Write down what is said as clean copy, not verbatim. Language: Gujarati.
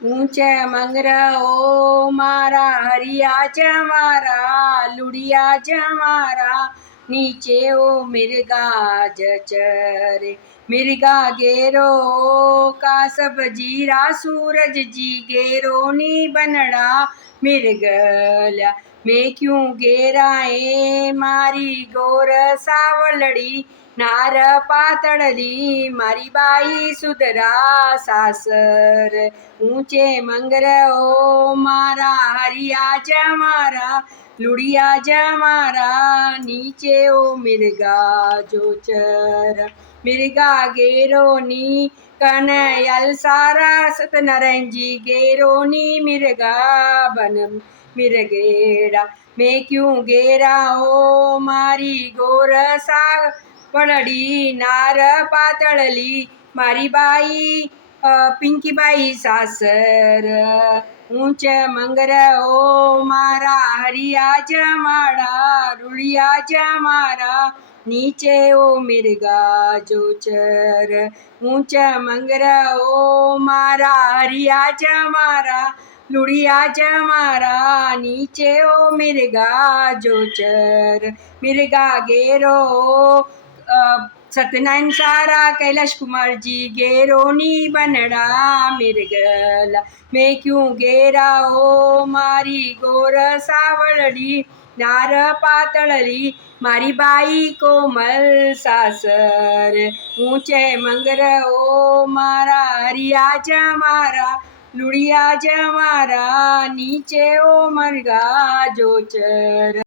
ઊંચે મંગરઓ મારા હરિયા જમારા લુડિયા જમારા નીચે ઓ મિર્ગા જચરે મિર્ગા ગેરો કાસબ જીરા सूरज जी गेरो नी बनड़ा मिर्गल्या मैं क्यों गेरा ए मारी गोर सावलड़ी नार पातळली मारी बाई सुधरा सासर ऊंचे मंगर ओ मारा हरिया जमारा લુડિયા જમારા નીચે ઓ મિર્ગા જોચર મિર્ગા ગેરોની કનયલ સારા સતનરંજી ગેરોની મિર્ગા બન મિર્ગેડા મેં ક્યું ગેરા ઓ મારી ગોર સા વળડી નાર પાતળલી મારી બાઈ પિંકીબાઈ સાસર ઊંચ મંગર ઓ મારા હરિયા જમાડા રૂડિયા જમારા નીચે ઓ મિર્ગા જોચર ઊંચ મંગર ઓ મારા હરિયા જમારા લુડિયા જમારા નીચે ઓ મિર્ગા જોચર મિર્ગા ગેરો सत्यनारायण सारा कैलाश कुमार जी गेरोनी बनड़ा मिर्गला मैं क्यों गेरा ओ मारी गोर सावळड़ी नार पातळली मारी बाई कोमल सासर ऊंचे मंगर ओ मारा हरिया जमारा લુડિયા જમારા નીચે ઓ મરગા જોચર।